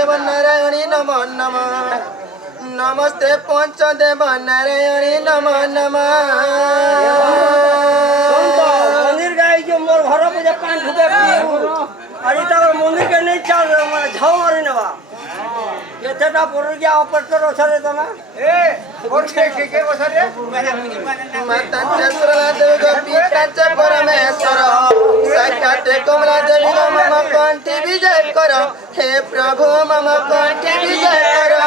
पंचदेव नारायणी नमो नमः। नमस्ते पंचदेव नारायणी नमो नमः। मंदिर गए जो मोर घर पे जब पान ढुके अरे तब मंदिर के नहीं चल झाओ मारे नवा ये तेरा पुर गया ऑपरेटर ओसरे तो ना और के ओसरे माता चंद्रला देवी गोपी कांच परमेश्वर साक्षात कमला देवी मम कंठी विजय कर। हे प्रभु मम कंठी विजय कर।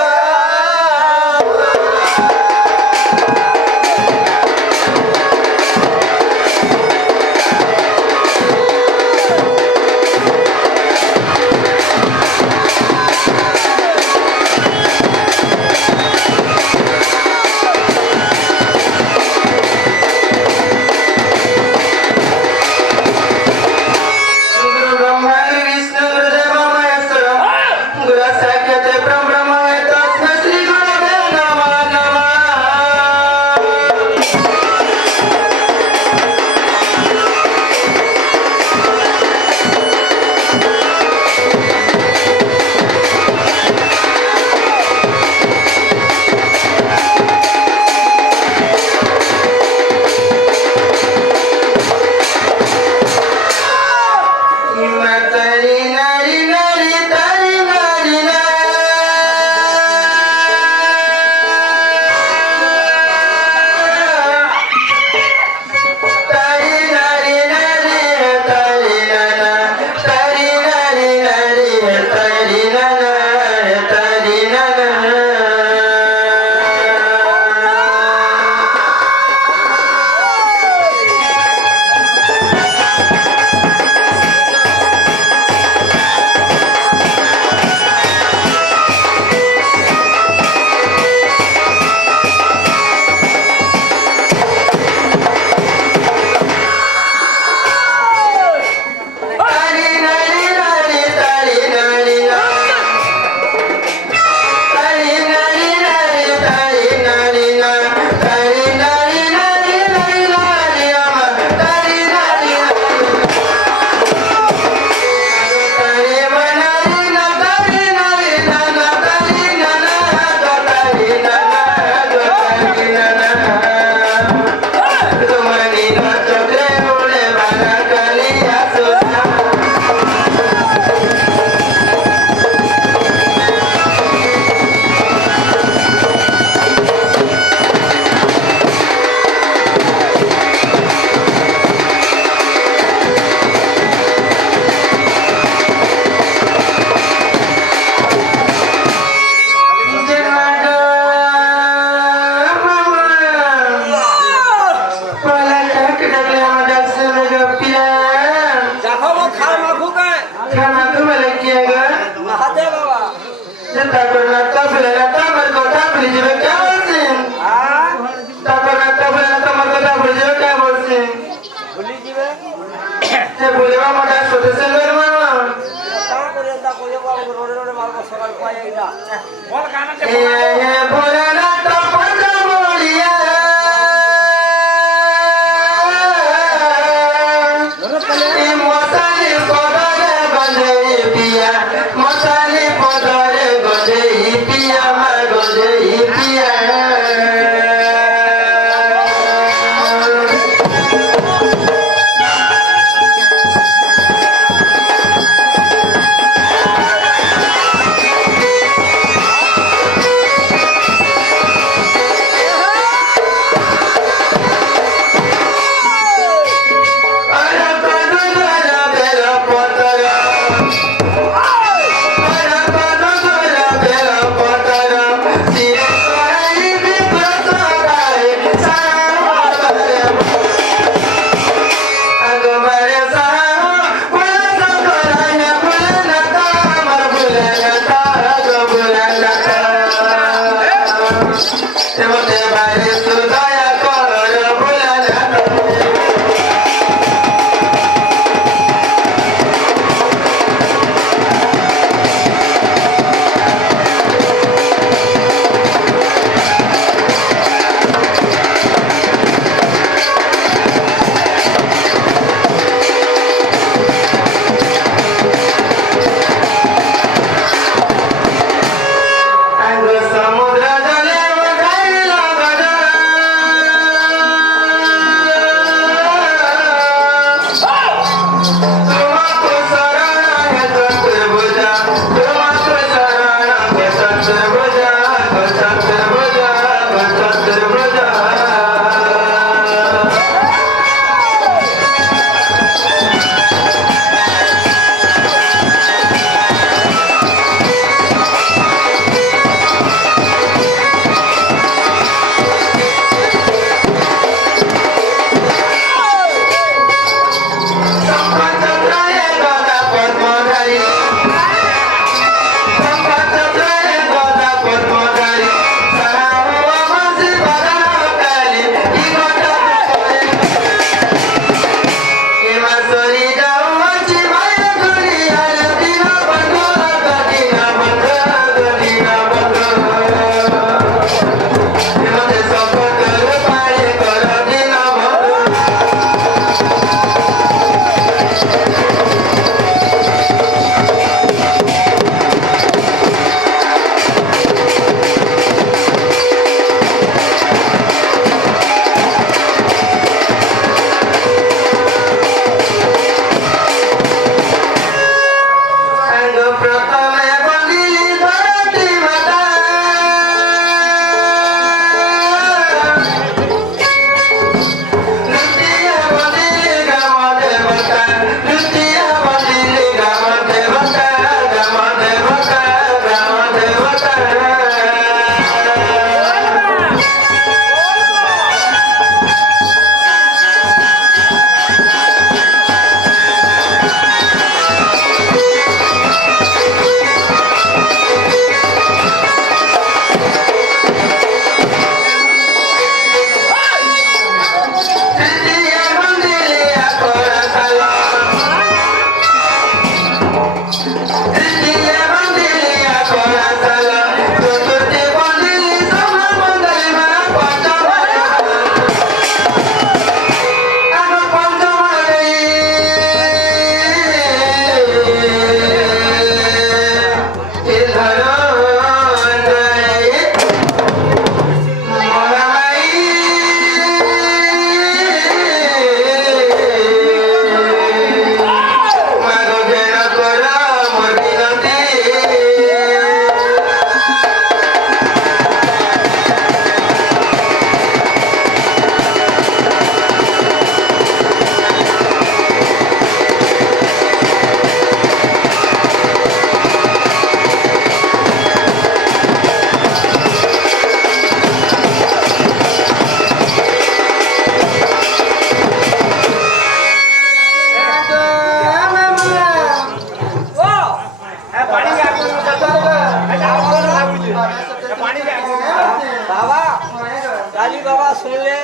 बाबा सुन ले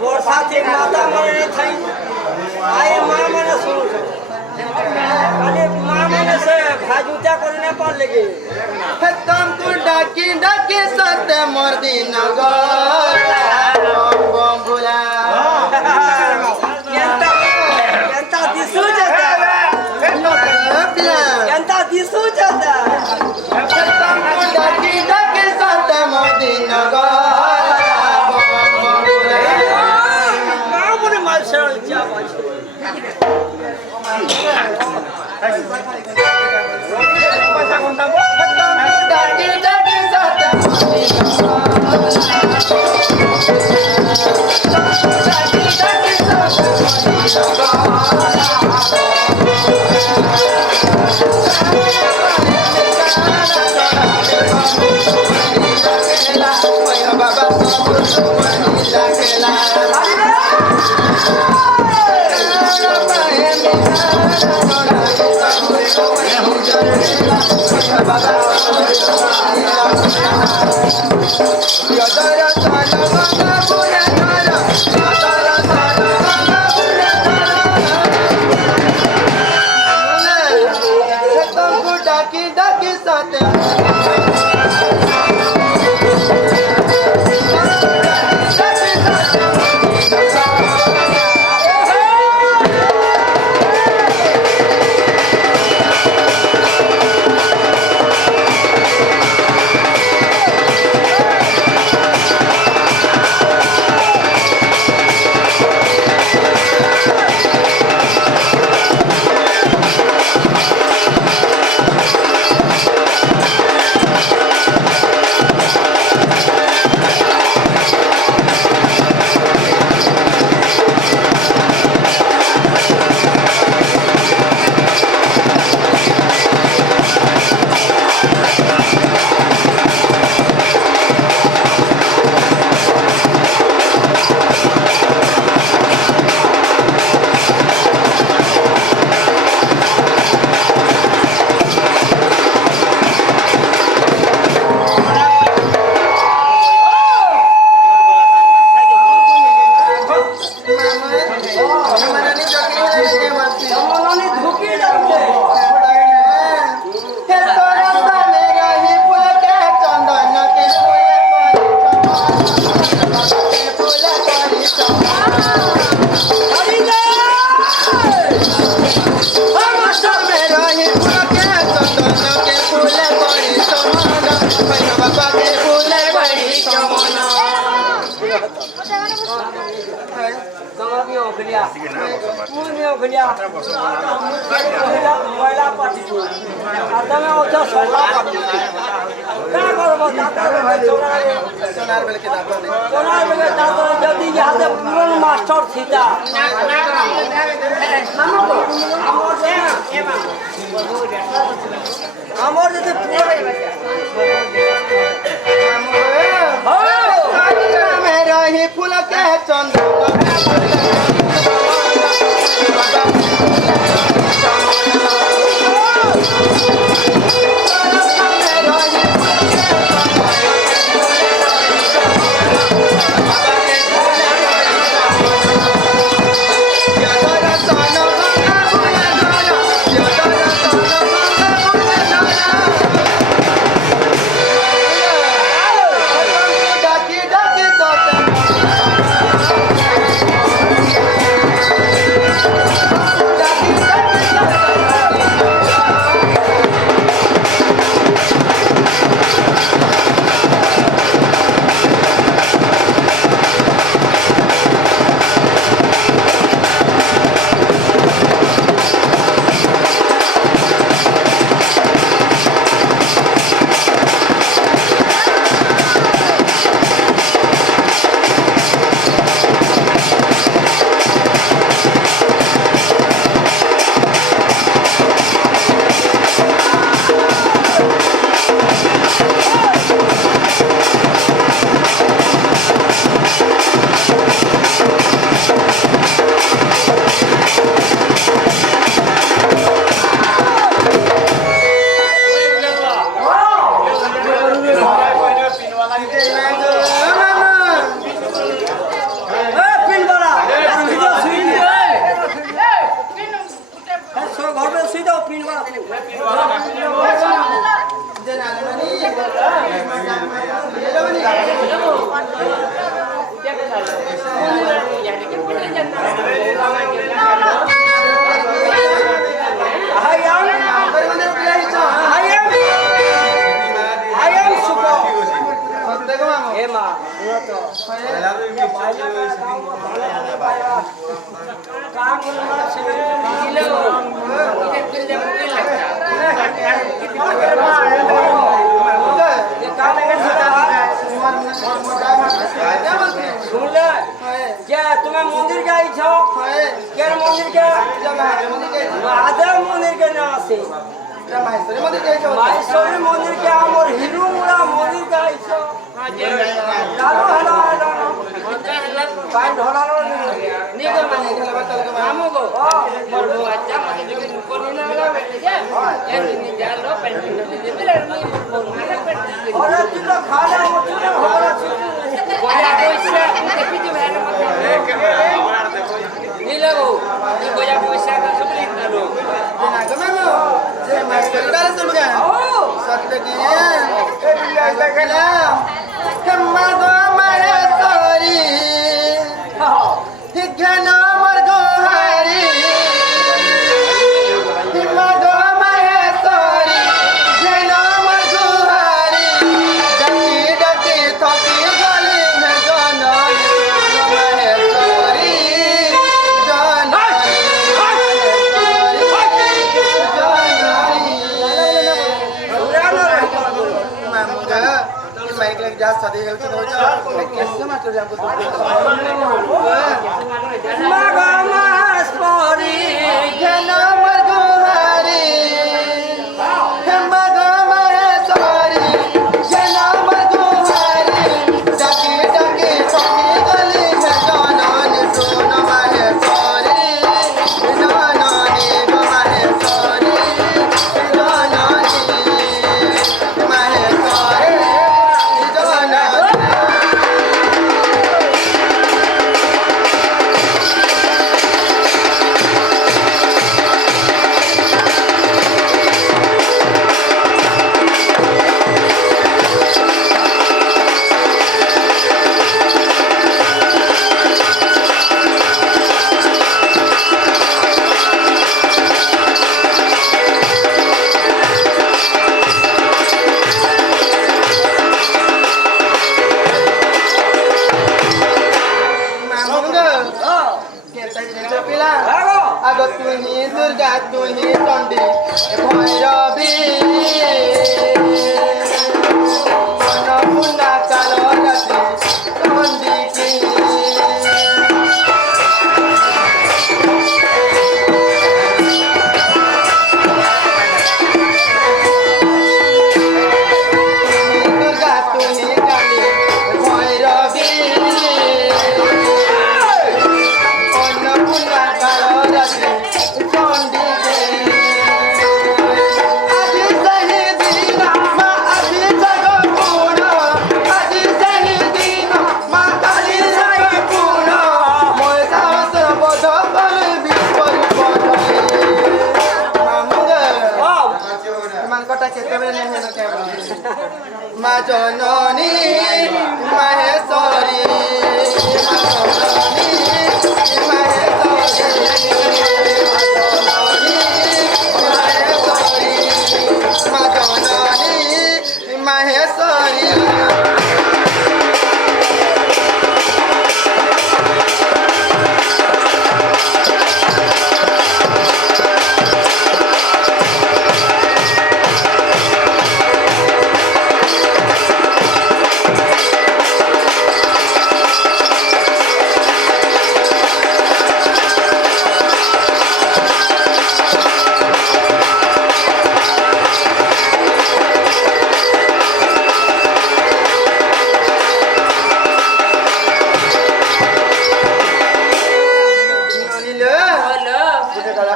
वर्षा थी माता मने थई आए मां मने सुन खाली मां मने से भाजुत्या करने पर लगे तुमको डाकी डाकी सत्य मोर दिन बम्बुला ಎಂತ ದಿಸು ಜದ ಎಂತ ದಿಸು ಜದ तुमको डाकी डाकी सत्य मोर दिन ಮಾಮೂಲಿ ಮನುಷ್ಯರು डाकी डाकी सत्य डाकी डाकी सत्य मास्टर सीता আমার যদি रही फूल के डाकी डाकी শুনলে যে তুমি মন্দির গাইছ কেন মন্দির কে মহাদেব মন্দির কে না আছে মাহেশ্বরী মন্দির কে আমার হিরু মুড়া মন্দির গাইছ ডালো হেলা পান ঢলালো নিগো মানে আমগো মরবো আচ্ছা মানে যদি কোন না লাগে এদিন জালো পেন দিলে নি ওরা তুই তো খানা ওরা ওরা বড়া পয়সা দেখি যে ভালো মত নি লাগো তুই বড়া পয়সা का सब लिखना लो ना गमानो जे मास्टर डाल सुनगा सत्य की लगला कम्मा गो मारे सॉरी हिगना मर गो हारी हिम्मा गो मारे सॉरी हिगना मर गो हारी डकी डकी थकी गली में जाना मारे सॉरी जाना माइक लग जा सदी हेल्थ तो कैसे मास्टर जी हमको मगमास परी घना मरगोहारी मगमास परी घना मरगोहारी डके डके सखी गली में जाना ने सोना माहे सॉरी जाना ने माहे सॉरी जाना ने माहे सॉरी आगो तुही दुर्गा तुही चंडी भैरवी अन्नपूर्णा कालो रात्रि चंडी की दुर्गा तुही काली भैरवी अन्नपूर्णा कालो रात्रि चंडी की आदि सही दीना माँ आदि जगो पूर्ण आदि सही दीना माँ काली जगो पूर्ण मोय साहस बोध बल विश्वर पठे मामुगे मान कटा केतबे ने हेन के माँ जननी माहेश्वरी माहेश्वरी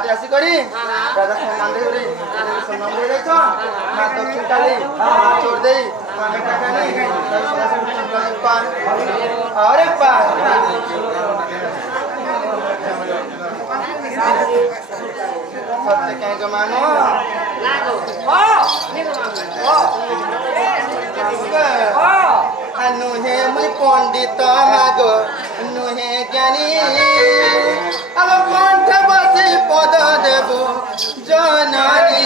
आसी करी राजा सम्मान दे रे सम्मान दे रे तो मां दक्षिण काली छोड़ दे मां मेटाकानी पान अरे पान सत्य कहीं जमानो लागो अनु हे मुई पंडित मागो अनु हे ज्ञानी अब कंठ बसी पद देव जननी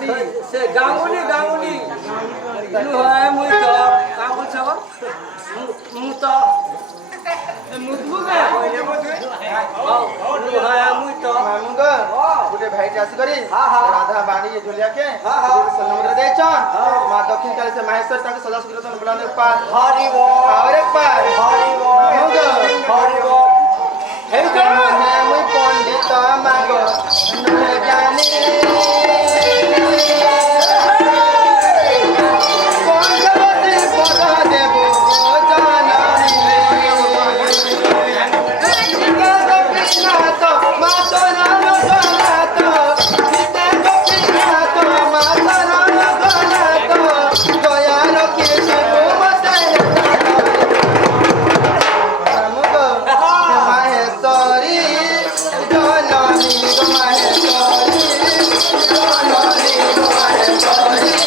से गांगुली गांगुली नु है मुई तो काम बोल छो मु तो मुदबु के नु है मुई तो मामुंग गुटे भाई चासी करी हां हां राधा बाणी ये झुलिया के समुद्र दे छन मां दक्षिण काली से महेश्वर तक सदा सुरतन बुलाने पार हरि बोल और एक पार हरि बोल मामुंग हरि बोल हे है मुई पंडित मांगो न जाने पंचवती पद देबो जाननी गोपीनाथ मातो नाम गनाथ सीता गोपीनाथ मातो नाम गनाथ दया रखी शिव मते मामुंग माहेश्वरी जननी गो माहेश्वरी जननी गो माहेश्वरी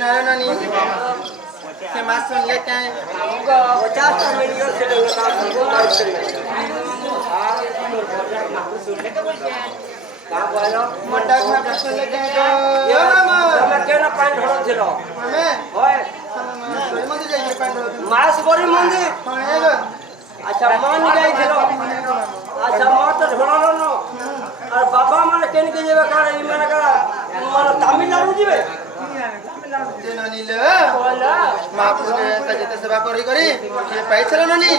जननी से मां सुन ले क्या 50 मीटर से लगा को मार का बोलो मोटा घाट सुन ले क्या यो मामा तमे केना पानी ढोल छिलो हमें होय सोई मंदिर जाइए पांडव मास बड़ी मंदिर हां अच्छा मान जाई छिलो अच्छा मां तो ढोललो न और बाबा माने केन के जेबे करे ई माने करा माने तमिलनाडु जेबे जननी ले बोला मां पुरे सजित सेवा करी करी ये पैसा ननी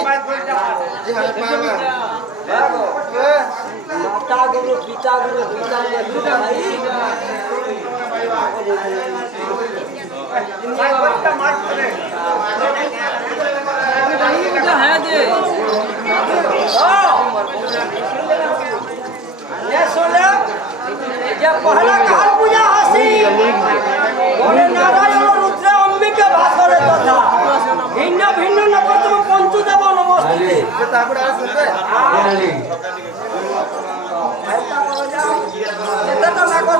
जी हमें पावा भागो माता गुरु पिता भाई है जे ये सोले ये पहला काल पूजा हसी बोले नारायण रुद्र अंबिका भास्कर तथा भिन्न भिन्न नपतम पंचदेव नमस्ते ये ताबड़ा सुनते এটা তো না কর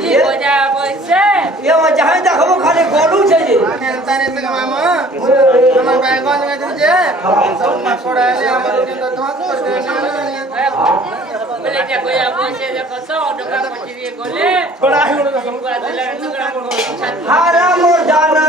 কি মজা বলছে এ আমার যাই দেখাবো খালি গলু છે যে તારે તો મામા আমার বাইগন মে দিছে সব না পড়ালে আমার কিন্তু ধস করতে বলে যে গোয়া বসে যে কত ডকা পচিয়ে গলে পড়া পুরা দিলে টুকরা হারা মোর জানা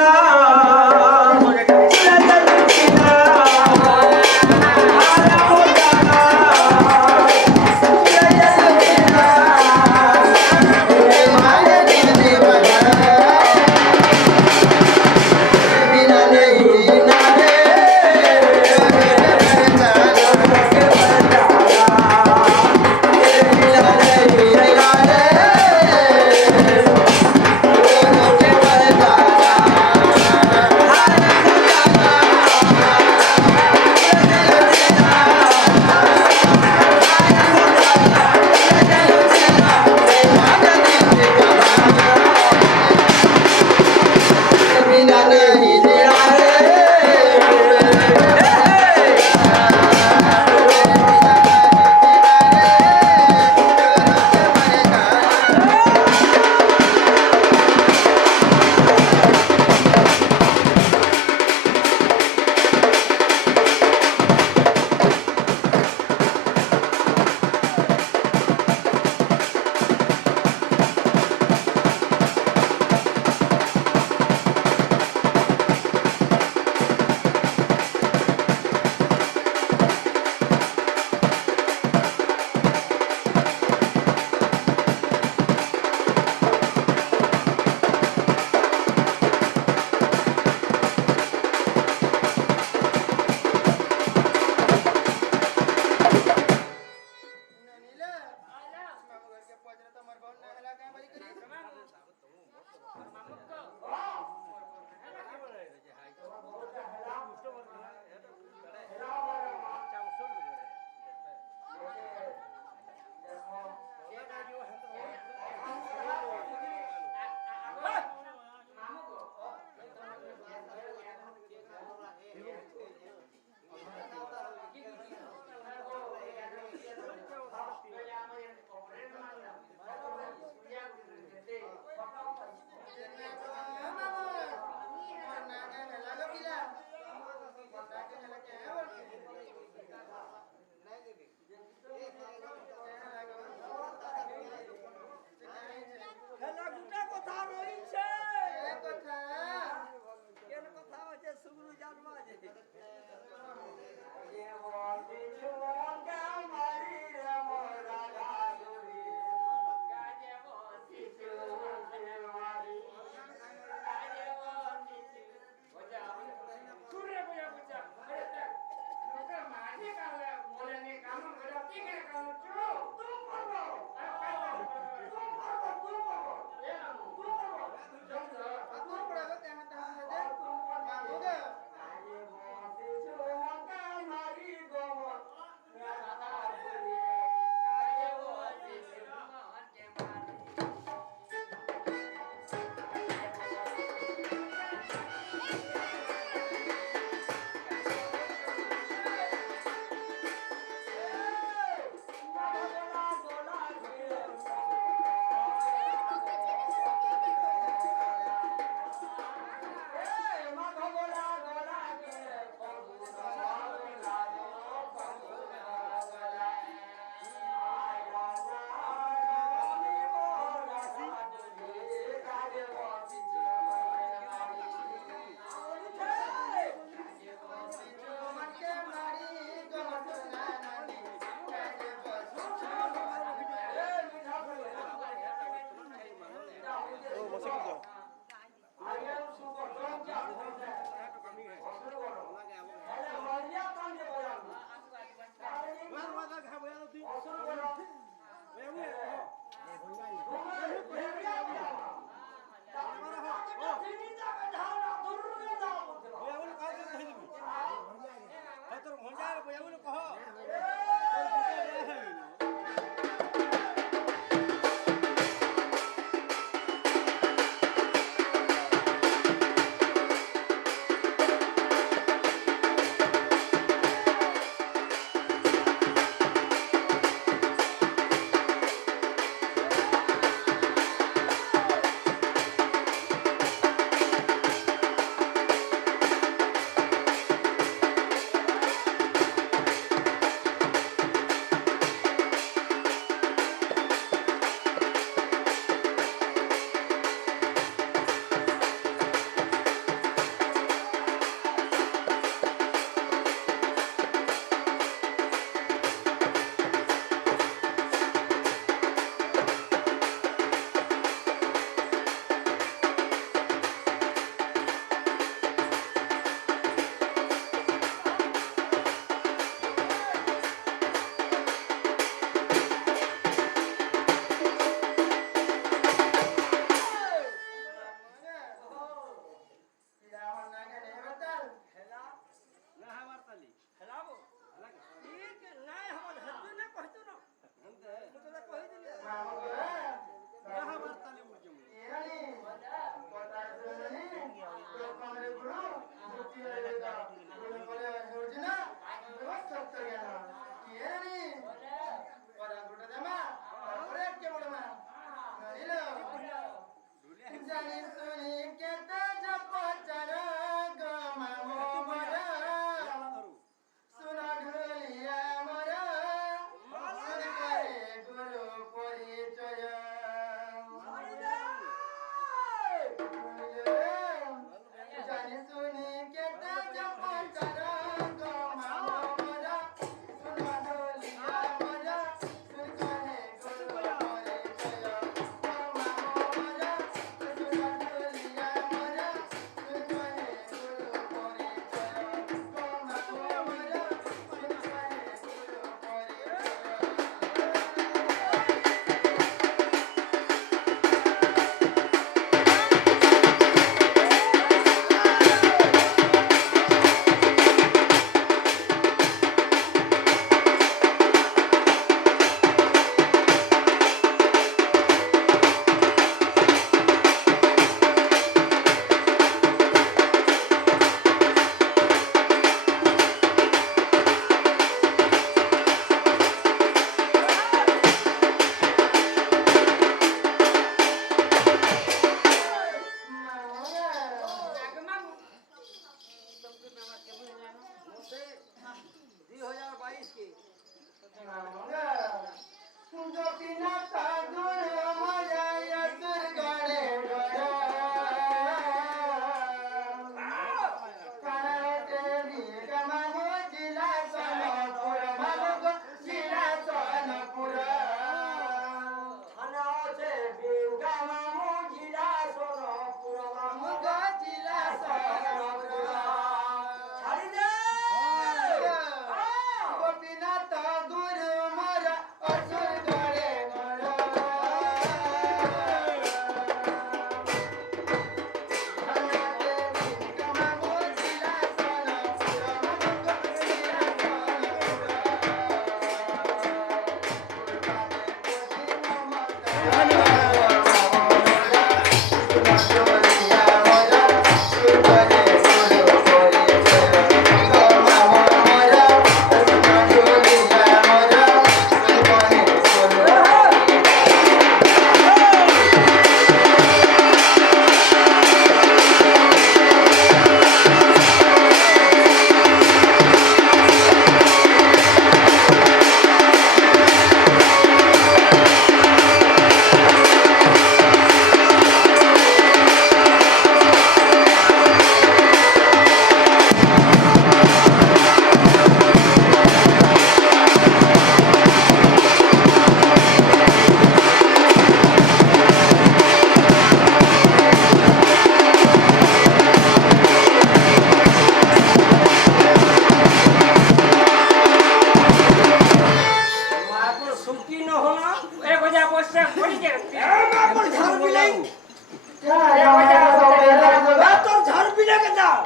কে দাও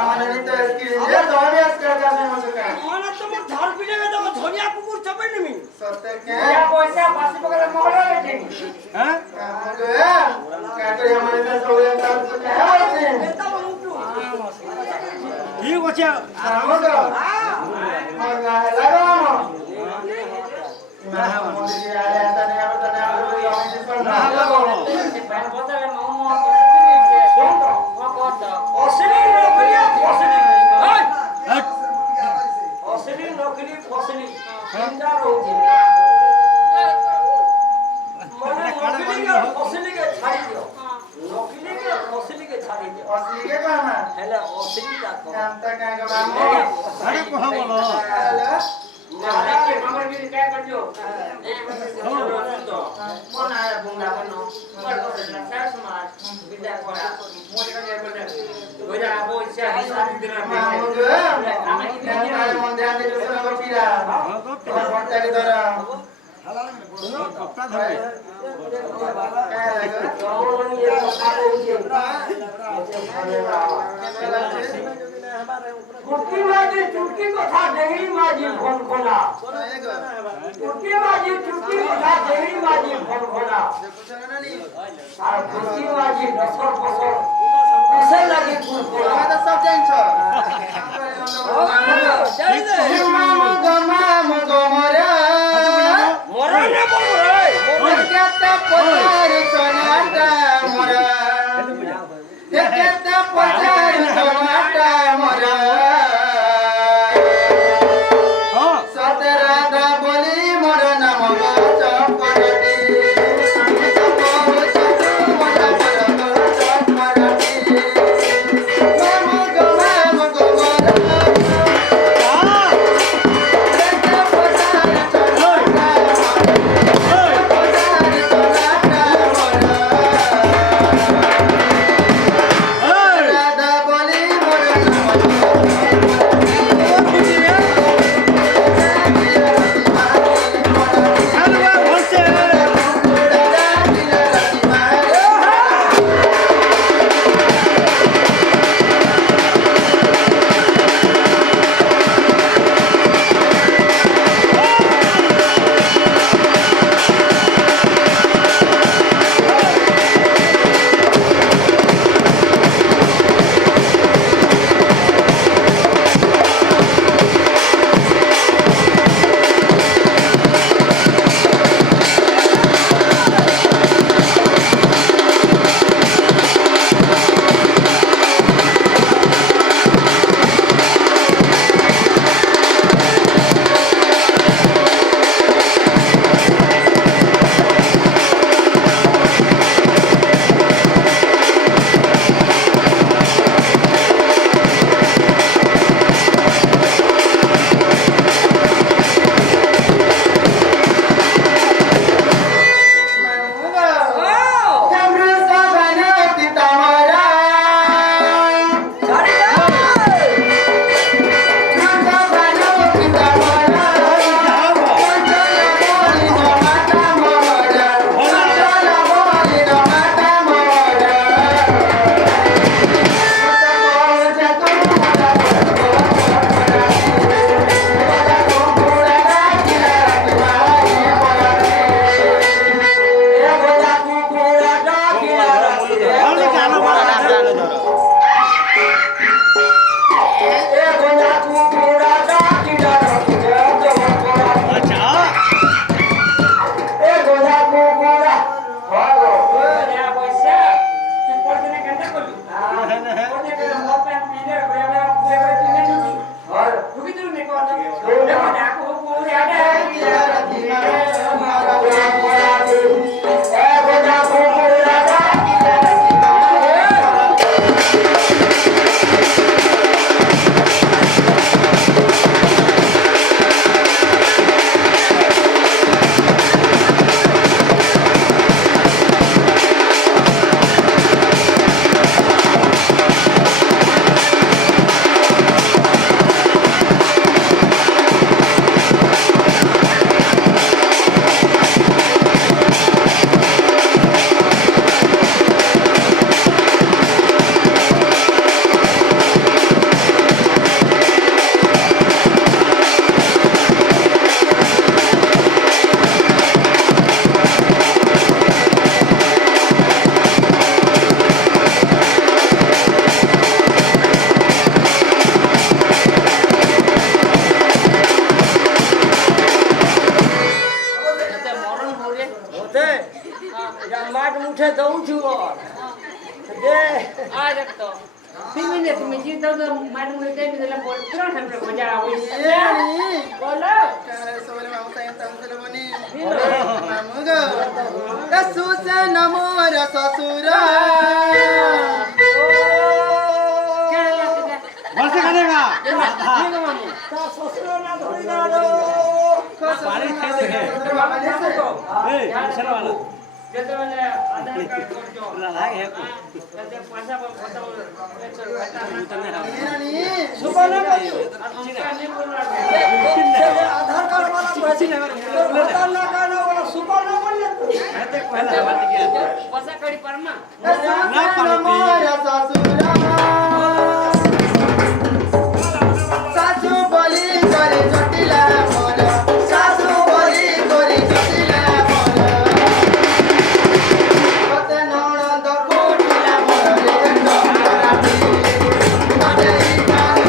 আমাদের তো স্ক্রিন যে দৌড়ে আজকে যাবে মতো কা মানে তোমার ধার পিলে কে দাও ধনিয়া কুকুর চাপে নিমি সত্যি কে পয়সা 500 টাকা মহড়া গেছে হ্যাঁ আমাকে কাকে আমাদের তো দৌড়ে কাজ করতে হবে এটা বলুন ঠিক আছে আমাকে মরনা লাগানো না মোদি আরে আতা নে আতা নে বদলে মামা করতে শুনতো কত অসলি নকলি ফসলি অসলি নকলি ফসলি তিনটা রয়েছে মানে নকলি আর ফসলিকে ছাড়ি দিও নকলি আর ফসলিকে ছাড়ি দিও असली के कहना হেলে অসলিটা তো कांता का मामो আরে কোহা বলো हेलो আরে মামার কি কাজ করছো कौन आया बुंगा বলো বল বল স্যার সমাজ বিদ্যা করা মোদি কাছে বলে ওইটা পয়সা হিসাব দিনা मामो जो আমি কি है हमारे मंदिर आने जो सुना बपीरा और पड़ता के द्वारा কপটা ধরে क्या लगा চুটকি মাঝি চুটকি কথা দেহি মাঝি ফোন খোলা চুটকি মাঝি চুটকি কথা দেহি মাঝি ফোন খোলা আর চুটকি মাঝি বছর বছর কিসের লাগি ফুল খোলা सब जाइन छ मामो गो मरा মরা না বল রে केता पचार चनाटा मरा केता पचार चनाटा मरा सतराधा बोली मोर नाम चपरटी আমি সব চকু মোটা মোর চপরটি মামো গো মরা কেতা পচার চনাটা राधा પાટ મુઠે દઉં છું બોલ દે આ જતો પીવીને તમે જીતો તો મારું મને દે એટલે બોલ ત્રણ આપણે મજા આવે બોલો Sobre vamos a entrar un ceremonia. Vamos go. Kasusa namora sasura. वर्षे करेगा ता ससुरो ना धोई ना रो पानी खेल देखे ए चलो वाला जते वाले आधार कार्ड करजो लाग है को जते पैसा बताओ सुबह ना बोली आधार कार्ड वाला पैसे बता ना करना वाला सुबह ना बोली ऐसे पहला बात किया पैसा कड़ी परमा Kasusa namora sasura. Sasu boli kore jotila mora. Sasu boli kore jotila mora. Kote nonand kotila mora le ndorati. Kote ikani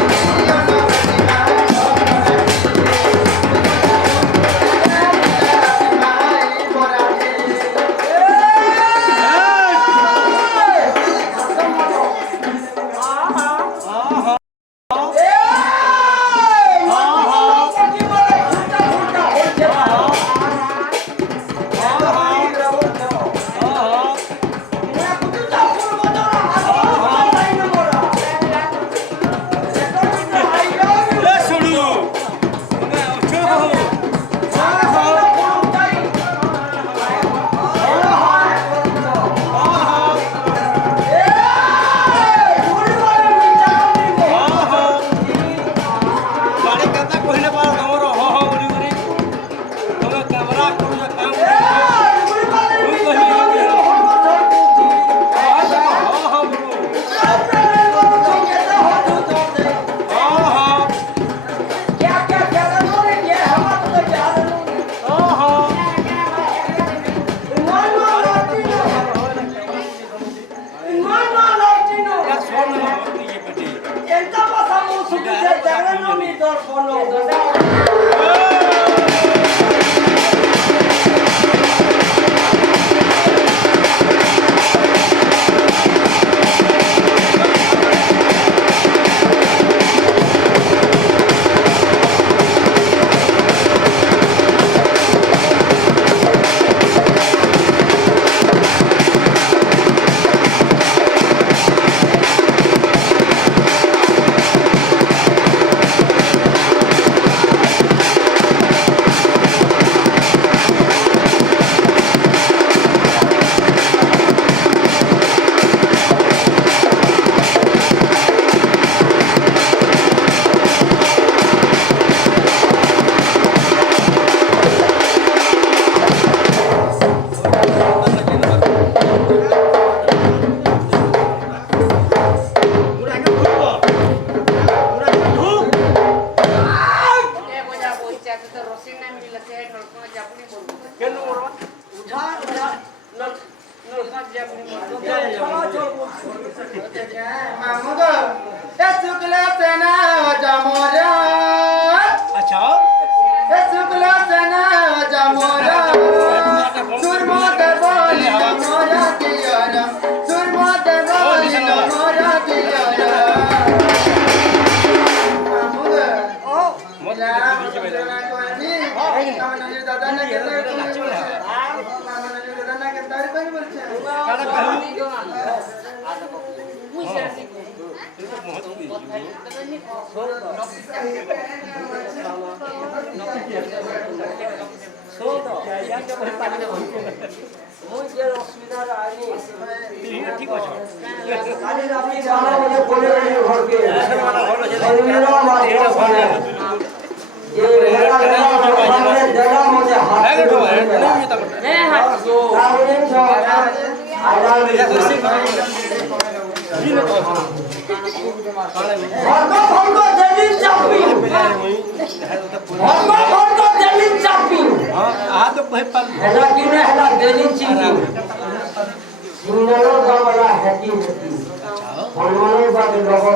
ono katina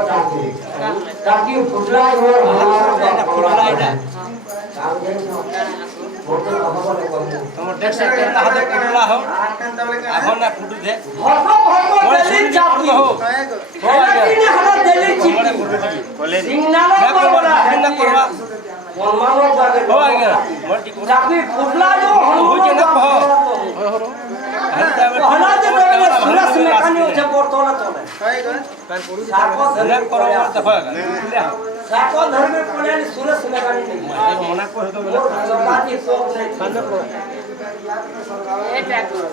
ताकि फुटलाई हो हमारा তোমার দেখছ কেলা হাতে পড়লা হো এখন না ফুটু দে ভরসা ভরসা দিলি চাপি হেলাকিনে হলা দিলি চিপি বলে সিগনাল করবা না করবা হনুমানো বাগে हो आएगा मोर की চাপি ফুটলা जो हो जे ना कहो হলা যে সুরেশ মেকানি আছে বর্তমানে চলে সাকো ধরে করো মত হয় সাকো ধর্মে পড়ে সুরেশ মেকানি মনা কো তো বাকি সব নাই সামনে করো এটা করো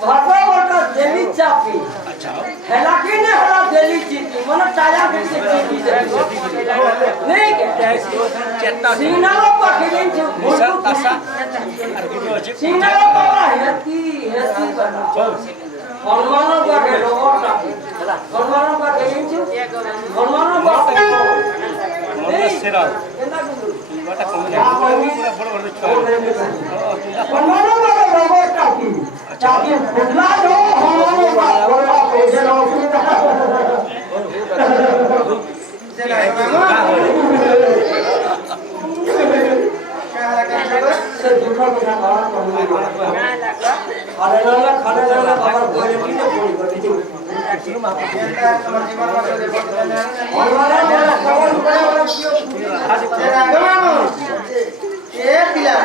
ভরসা ভরসা দিলি চাপি अच्छा হেলাকিনে হলা দিলি চিপি মানে টায়া বিছে চিপি नहीं क्या चेतना सिग्नल पाके दिन छ मिशन तासा আর কিছু আছে सिग्नल पाला हेती बना हनुमान पाके रोबोट हला हनुमान पाके दिन छ हनुमान पाके মনে সেরা केना गुंडू বাটা কমে পুরো বড় বড় ছয় हनुमान पाके रोबोट टाकी चाकी फुटला जो हनुमान पाके रोबोट पेजे लो से दूसरा को না লাগা खाने लगा बाबर कोई नहीं कोई शुरू में ए पिला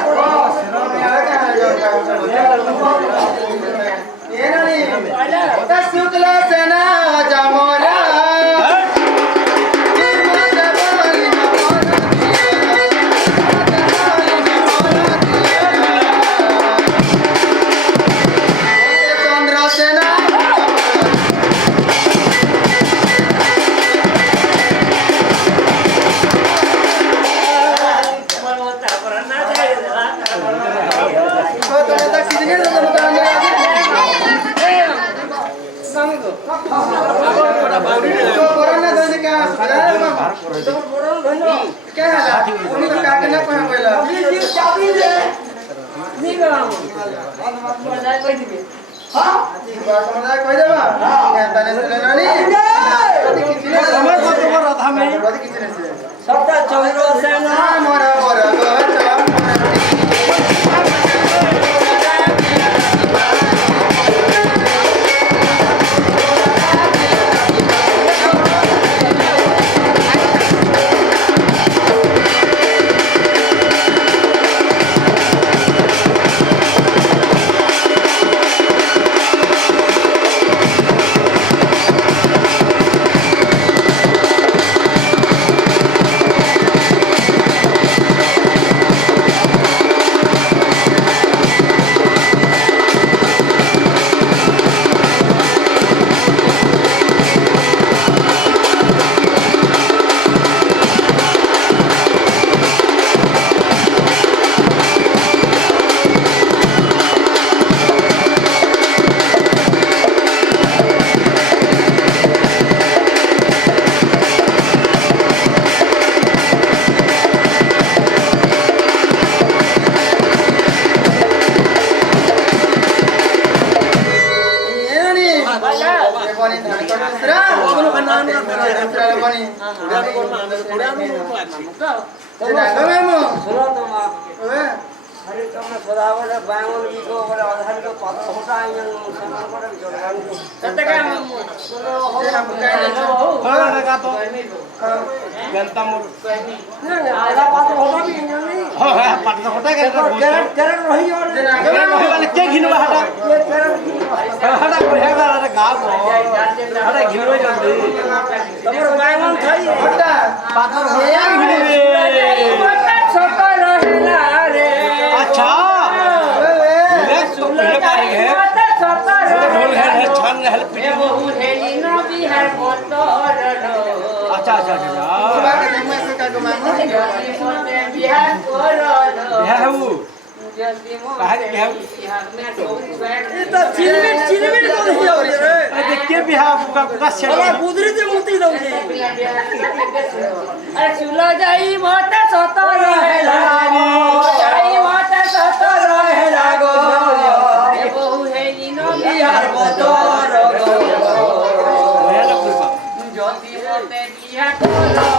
ए नानी ओटा शुक्ला सेना जामोरा क्या है उन्हीं को काके ना कोई बोला चाबी दे नी गलाम बोला कोई दिबे हां बात समझा कोई देबा क्या तने से नानी समय को तो राधा में कितने से सबटा चौरो से ना मोरा मोरा चला सुनो तो मां अरे तुमने सदावले बांगन की को बोले आधार को पाता होता है सामान पर जोड़ान को ततका सुनो हो होगा ना तो जनता मोर नहीं आधा पाता होता भी नहीं हां हां पाटा होता है कैरेट रही और रही वाले के घिनवा हटा ये कैरेट की हटा पर हेगा रे गाव हटा घिनवा जल्दी तमर बांगन खाई हटा पातर होया घिनवे छोटा रहेला रे अच्छा ले सुले पारी है छोटा ढोल है छान है पीटी बहु हेली न बिहार मोटर अच्छा अच्छा अच्छा सुबह के दिन में से का मामू बिहार कोरो है वो जल्दी मो कहा के है मैं तो ये तो चिलमिल को नहीं हो रे अरे देख के भी हां का से अरे गुदरी से मुती दऊ जी अरे सुलो जाई मोटा छोटा रहेला जाई मोटा छोटा रहेला गो बहु हेली न बिहार मोटर मैं ना कोई बात ज्योति मोते बिहार कोरो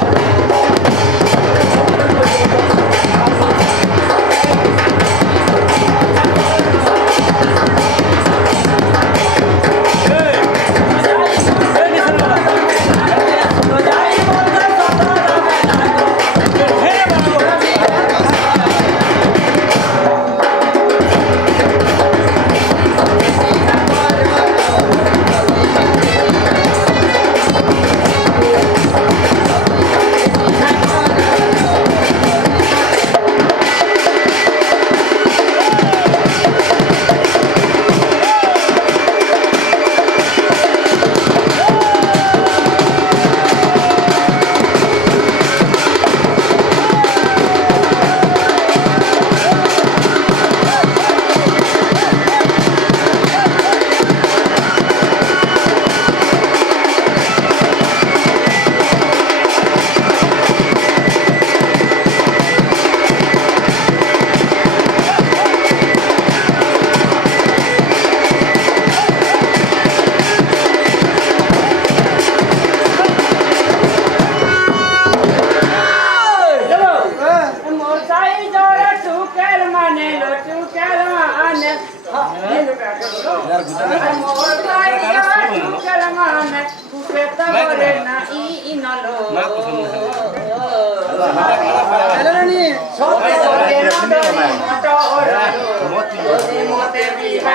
মোর বাড়িয়া সুখের মানে সুখে তো বলে না ইনলো সতে সতে মতে মতে বিহা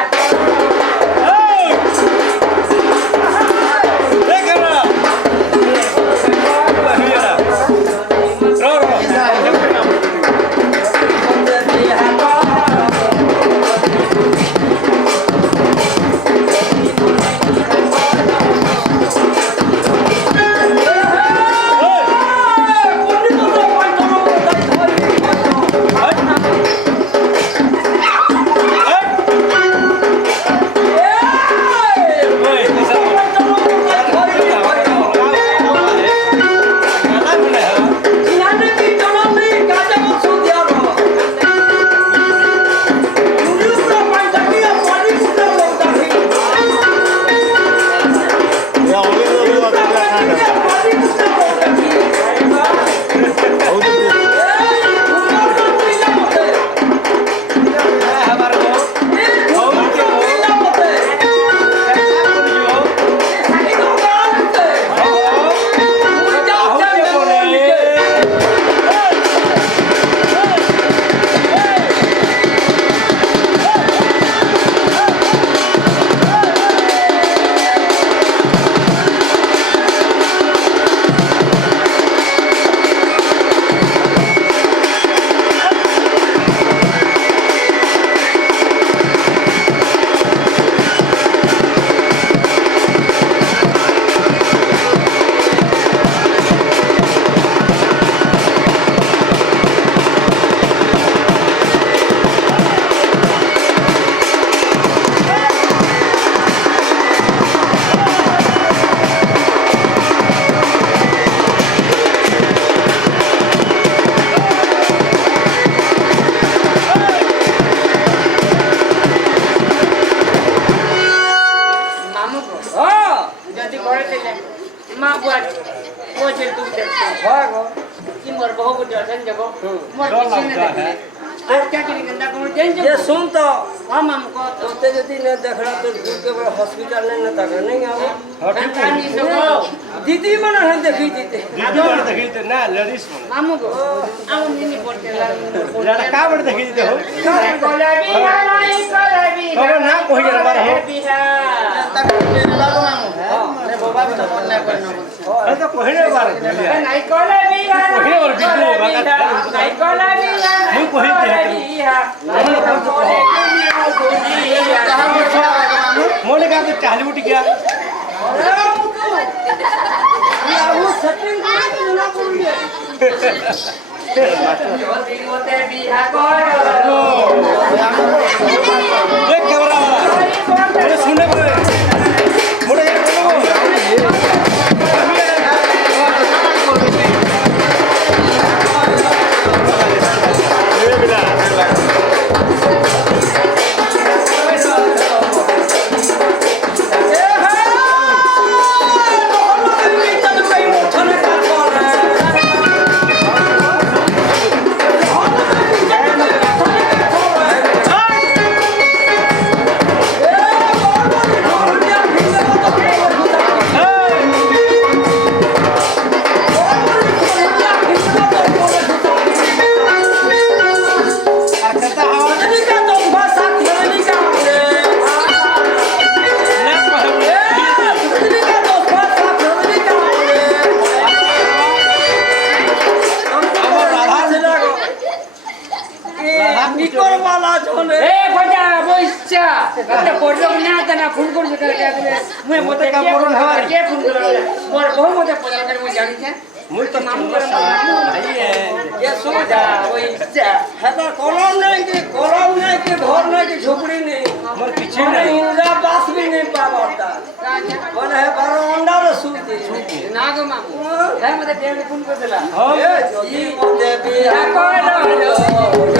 ये सुन तो हम हमको तोते यदि न देखना तो दूर के बड़ा हॉस्पिटल नहीं तक नहीं आओ दीदी मना नहीं देखी दीदी दीदी बड़ देखी थे ना लेडीज मन मामू को आओ निनी पड़ते लड़ा का बड़ देखी थे हो गुलाबी हलाई गुलाबी खबर ना कोई रे बार हो तक लागो मामू अरे बाबा भी तो फोन ना करनो अरे तो पहिने बार नहीं गुलाबी पहिने बार बिल्कुल नहीं गुलाबी मुई कहि दे कहां बैठा मामू मोने का तो चाली उठ गया वो सेटिंग ना करूंगे मोते बिहा करो देख कैमरा अरे सुने पर मोरे फोन कर मुझे मत का बोल के फोन कर मोर बहुत मत पता कर मुझे जानी है मुई तो मामू भाई है ये सोचा वही है तो कॉलम नहीं कि घर नहीं कि झोपड़ी नहीं मोर पीछे नहीं उड़ा बास भी नहीं पावता बोले है बारो अंडा रे सूती ना गो मामू है मत टेलीफोन फोन कर देला हां ये मोते बिहा करो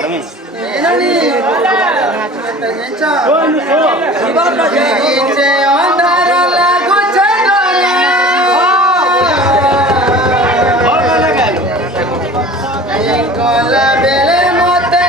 ಏನನಿ ಈಚೆ ಅಂಧಾರ লাগুছে গলা বেলে মতে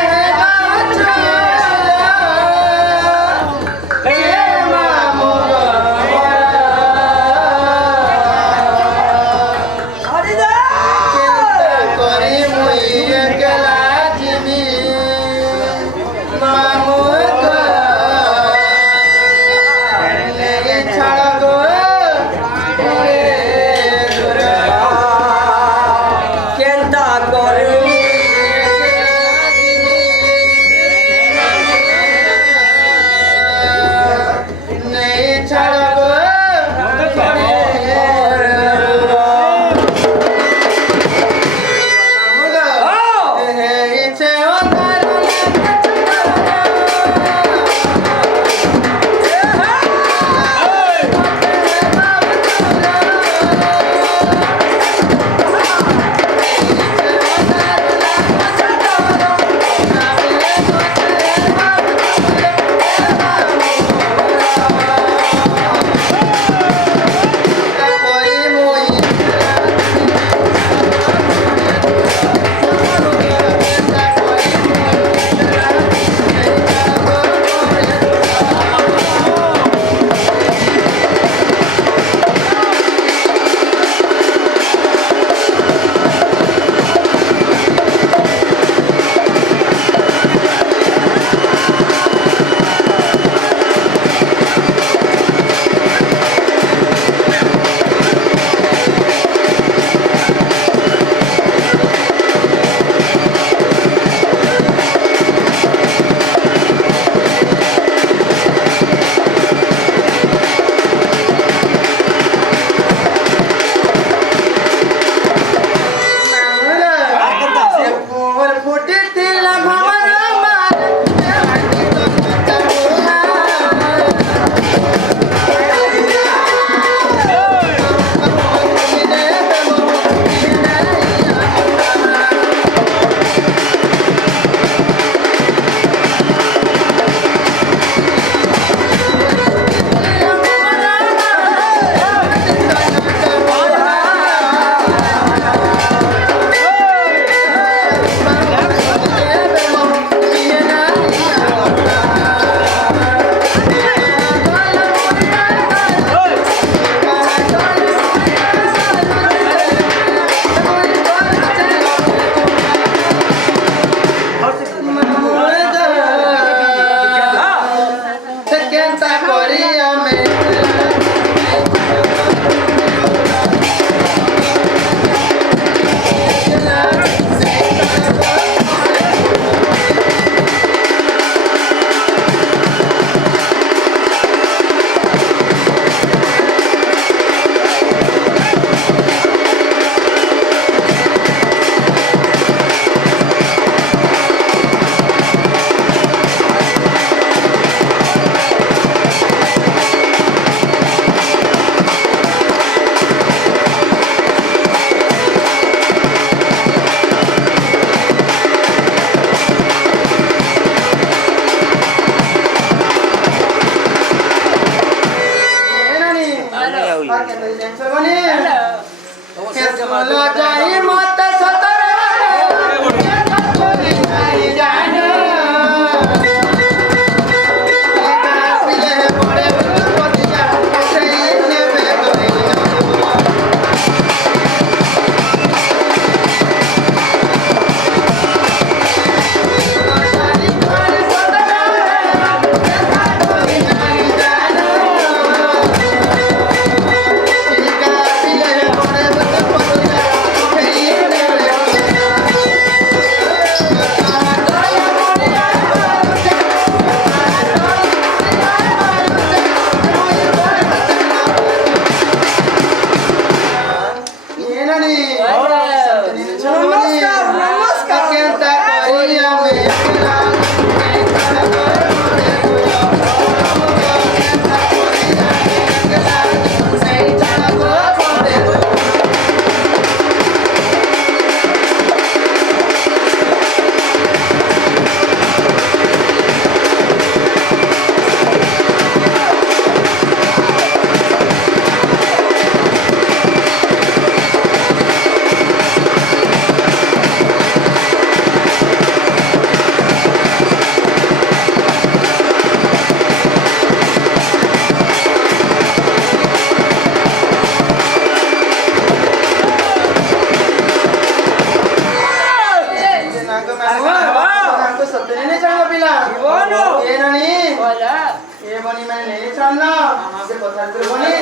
साथ बनी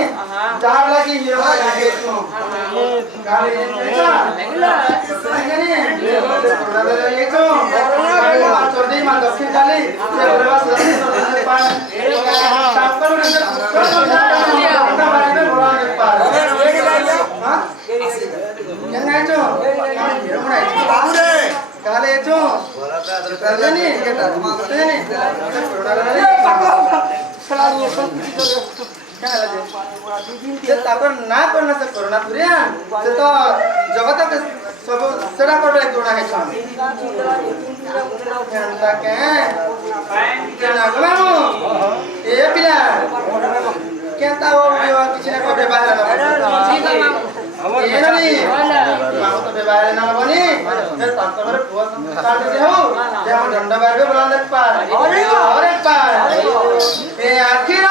चार लागी हीरो लागे तू गाड़ी कोरोना दे ये तो गाड़ी मार छोड़ दी मार दक्षिण डाली से बरवा सदस्य पार साफ करो ना बारे में बोला के पार हां yang itu हीरो बनाई बाबू रे काले itu ini kita ini corona दे तापर ना करना से कोरोना पुरिया से तो जगत के सब सेरा करले कोरोना है छन जानता के ना गलामो ए पिला केता हो किसी ना कोबे बाहर ना ये नहीं मामू तो बेबारे ना बनी से तापर पुआ काट दे हो जे हम डंडा बाहर पे बुला दे पार अरे पार ए आखिर